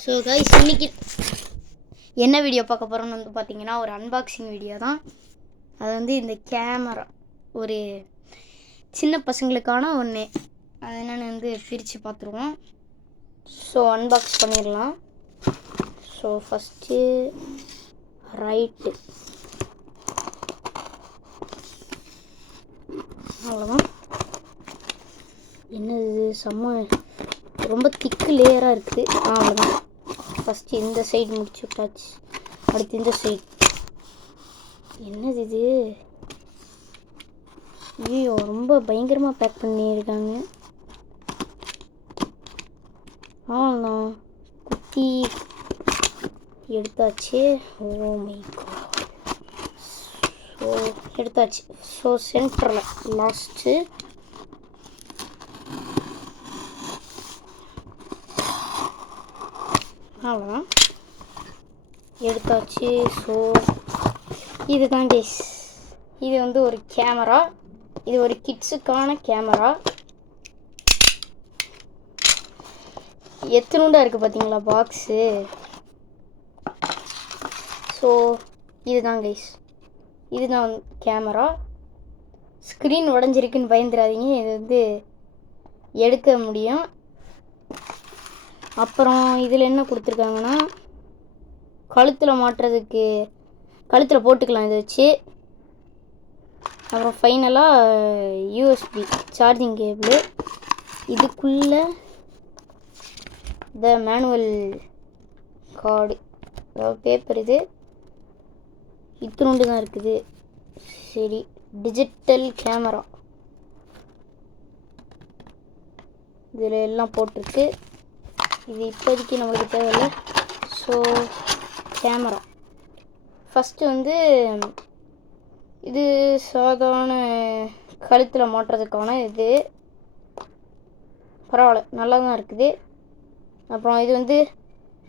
So guys இன்னைக்கு என்ன video பார்க்க போகிறோன்னு வந்து பார்த்தீங்கன்னா ஒரு அன்பாக்சிங் வீடியோ தான். அது வந்து இந்த கேமரா ஒரு சின்ன பசங்களுக்கான ஒன்று, அது என்னென்னு வந்து பிரித்து பார்த்துருவோம். ஸோ அன்பாக்ஸ் பண்ணிடலாம். ஸோ ஃபஸ்ட்டு ரைட்டு அவ்வளோதான். என்னது செம்ம ரொம்ப திக்கு லேயராக இருக்குது. அவ்வளோதான். ஃபஸ்ட்டு இந்த சைடு முடிச்சு விட்டாச்சு. அடுத்து இந்த சைடு. என்னது இது? ஐயோ, ரொம்ப பயங்கரமாக பேக் பண்ணியிருக்காங்க. அவ்வளோதான், குத்தி எடுத்தாச்சு. Oh my God. ஸோ எடுத்தாச்சு. ஸோ சென்டரில் லாஸ்ட்டு அவ்வளோதான் எடுத்தாச்சு. ஸோ இதுதான் கேஸ். இது வந்து ஒரு கேமரா. இது ஒரு கிட்ஸுக்கான கேமரா. எத்தனுண்டா இருக்குது பார்த்தீங்களா பாக்ஸு. ஸோ இதுதான் கேஸ். இதுதான் கேமரா. ஸ்க்ரீன் உடஞ்சிருக்குன்னு பயந்துடாதீங்க, இது வந்து எடுக்க முடியும். அப்புறம் இதில் என்ன கொடுத்துருக்காங்கன்னா, கழுத்தில் மாட்டுறதுக்கு கழுத்தில் போட்டுக்கலாம் இதை வச்சு. அப்புறம் ஃபைனலாக யூஎஸ்பி சார்ஜிங் கேபிள். இதுக்குள்ளே த மேனுவல் கார்டு, அதாவது பேப்பர். இது இத்தினோண்டு தான் இருக்குது. சரி, டிஜிட்டல் கேமரா இதில் எல்லாம் போட்டிருக்கு. இது இப்போதைக்கு நம்மளுக்கு தேவையில்லை. ஸோ கேமரா ஃபஸ்ட்டு வந்து இது சாதாரண கழுத்தில் மாட்டுறதுக்கான இது. பரவாயில்ல, நல்லா தான் இருக்குது. அப்புறம் இது வந்து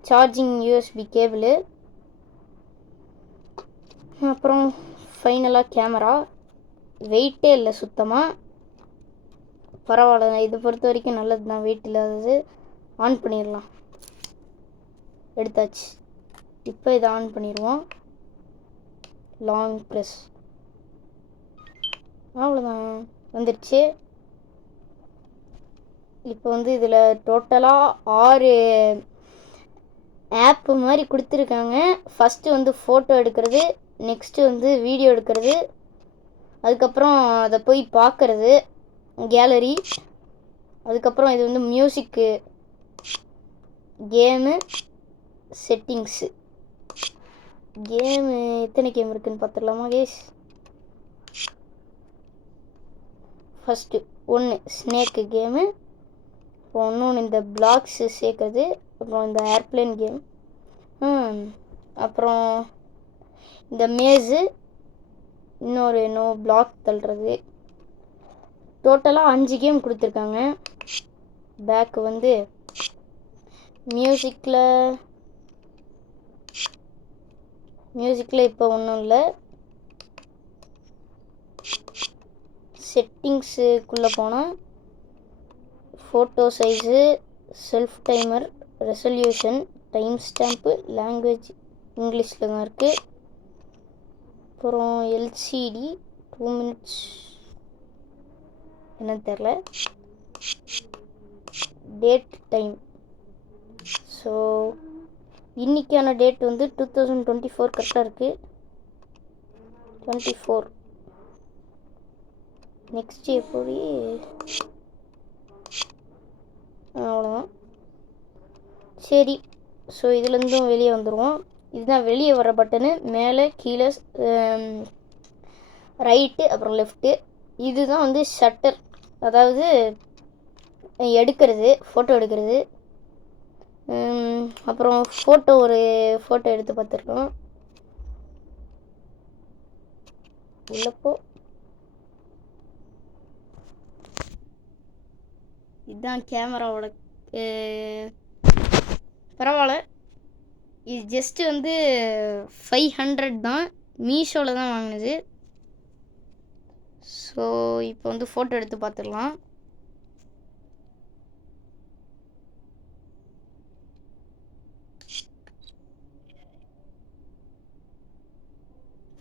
சார்ஜிங் யூஎஸ்பி கேபிள். அப்புறம் ஃபைனலாக கேமரா. வெயிட்டே இல்லை சுத்தமாக. பரவாயில்ல, இதை பொறுத்த வரைக்கும் நல்லது தான், வெயிட் இல்லாதது. ஆன் பண்ணிடலாம். எடுத்தாச்சு. இப்போ இதை ஆன் பண்ணிடுவோம். Long press. அவ்வளோதான், வந்துடுச்சு. இப்போ வந்து இதில் டோட்டலாக 6 ஆப்பு மாதிரி கொடுத்துருக்காங்க. ஃபஸ்ட்டு வந்து ஃபோட்டோ எடுக்கிறது, நெக்ஸ்ட்டு வந்து வீடியோ எடுக்கிறது, அதுக்கப்புறம் அதை போய் பார்க்குறது கேலரி, அதுக்கப்புறம் இது வந்து மியூசிக்கு, கேமு, செட்டிங்ஸு. கேமு எத்தனை கேம் இருக்குதுன்னு பார்த்துடலாமா கேஸ். ஃபஸ்ட்டு 1 ஸ்னேக்கு கேமு, அப்புறம் இன்னொன்று இந்த பிளாக்ஸு சேர்க்குறது, அப்புறம் இந்த ஏர்ப்ளேன் கேம், அப்புறம் இந்த மேஸு, இன்னொரு பிளாக் தள்ளுறது. டோட்டலாக 5 கேம் கொடுத்துருக்காங்க. பேக்கு வந்து மியூசிக்கில் இப்போ ஒன்றும் இல்லை. செட்டிங்ஸுக்குள்ளே போனால் photo size, self timer, resolution, time stamp, language இங்கிலீஷில் தான் இருக்குது. அப்புறம் எல்சிடி 2 மினிட்ஸ் என்னன்னு தெரில. Date time. ஸோ இன்றைக்கான டேட் வந்து 2024 கரெக்டாக இருக்குது. 24 நெக்ஸ்ட் எப்படி. அவ்வளோதான். சரி, ஸோ இதுலேருந்தும் வெளியே வந்துடுவோம். இதுதான் வெளியே வர பட்டனு. மேலே கீழே ரைட்டு அப்புறம் லெஃப்ட்டு. இதுதான் வந்து ஷட்டர், அதாவது எடுக்கிறது, ஃபோட்டோ எடுக்கிறது. அப்புறம் ஒரு ஃபோட்டோ எடுத்து பார்த்துருக்கோம். உள்ளப்போ இதுதான் கேமராவோட. பரவாயில்ல, இது ஜஸ்ட்டு வந்து 500 தான், மீஷோவில் தான் வாங்கினது. ஸோ இப்போ வந்து ஃபோட்டோ எடுத்து பார்த்துடலாம்.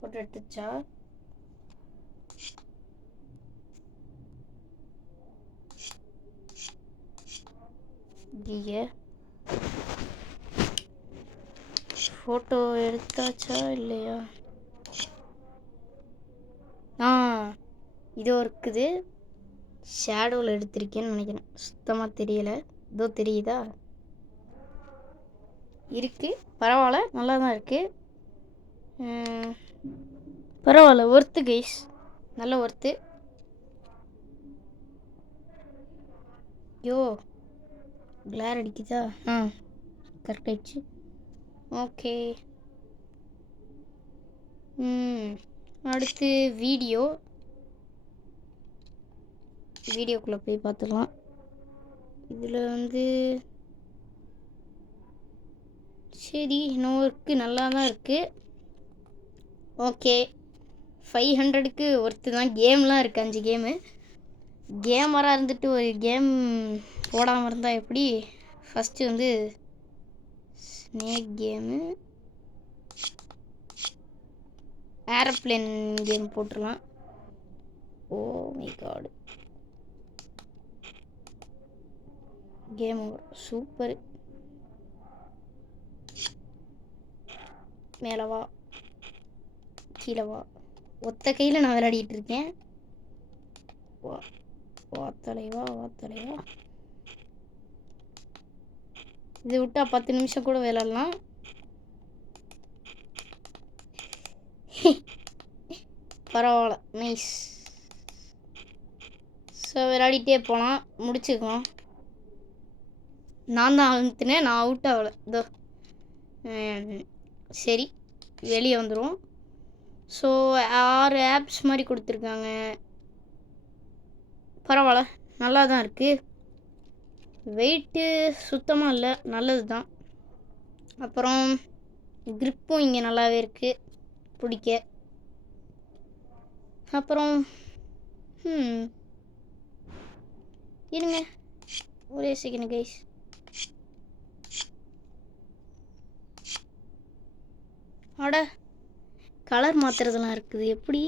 ஃபோட்டோ எடுத்துச்சா? ஐய, ஃபோட்டோ எடுத்தாச்சா இல்லையா? இதோ இருக்குது. ஷேடோவில் எடுத்திருக்கேன்னு நினைக்கிறேன், சுத்தமாக தெரியலை. இதோ தெரியுதா? இருக்குது, பரவாயில்ல, நல்லா தான் இருக்குது. பரவாயில்ல, ஒர்த்து கைஸ், நல்ல ஒர்த்து. யோ, கிளார் அடிக்குதா? கரெக்ட் ஆயிடுச்சு. ஓகே, அடுத்து வீடியோக்குள்ளே போய் பார்த்துக்கலாம். இதில் வந்து சரி, இன்னும் இருக்குது, நல்லா தான் இருக்குது. ஓகே, 500க்கு ஒருத்து தான். கேம்லாம் இருக்குது, 5 கேமு. கேமராக இருந்துட்டு ஒரு கேம் போடாமல் இருந்தால் எப்படி? ஃபஸ்ட்டு வந்து ஸ்னேக் கேமு, ஏரோப்ளேன் கேம் போட்டுடலாம். Oh my God, game super. மேலே வா, கீழே வா. ஒத்த கையில் நான் விளையாடிட்டு இருக்கேன். வா வா தலைவா, வா தலைவா. இதை விட்டா 10 நிமிஷம் கூட விளையாடலாம். பரவாயில்ல, நைஸ். ஸோ விளையாடிட்டே போகலாம், முடிச்சுக்கலாம். நான் தான் அழுத்தினேன், நான் அவுட் ஆகலை. இதோ சரி, வெளியே வந்துடுவோம். ஸோ 6 ஆப்ஸ் மாதிரி கொடுத்துருக்காங்க. பரவாயில்ல, நல்லா தான் இருக்குது. வெயிட்டு சுத்தமாக இல்லை, நல்லது தான். அப்புறம் க்ரிப்பும் இங்கே நல்லாவே இருக்குது, பிடிக்க. அப்புறம் இருங்க ஒரே செகண்ட் கைஸ். அட, கலர் மாற்றுறதுலாம் இருக்குது, எப்படி?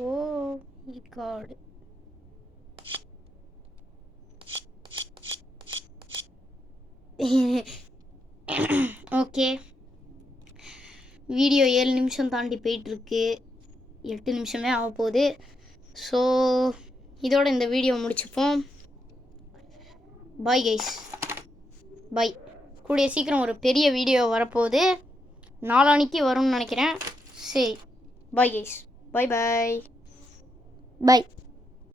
Oh my God. Okay, video 7 நிமிஷம் தாண்டி போயிட்டுருக்கு, 8 நிமிஷமே ஆக போகுது. ஸோ இதோட இந்த வீடியோ முடிச்சுப்போம். பாய் கைஸ், பாய். கூடிய சீக்கிரம் ஒரு பெரிய வீடியோ வரப்போகுது, நாளான்னைக்கு வரும்னு நினைக்கிறேன். சரி, பாய் கைஸ், பாய் பாய் பாய்.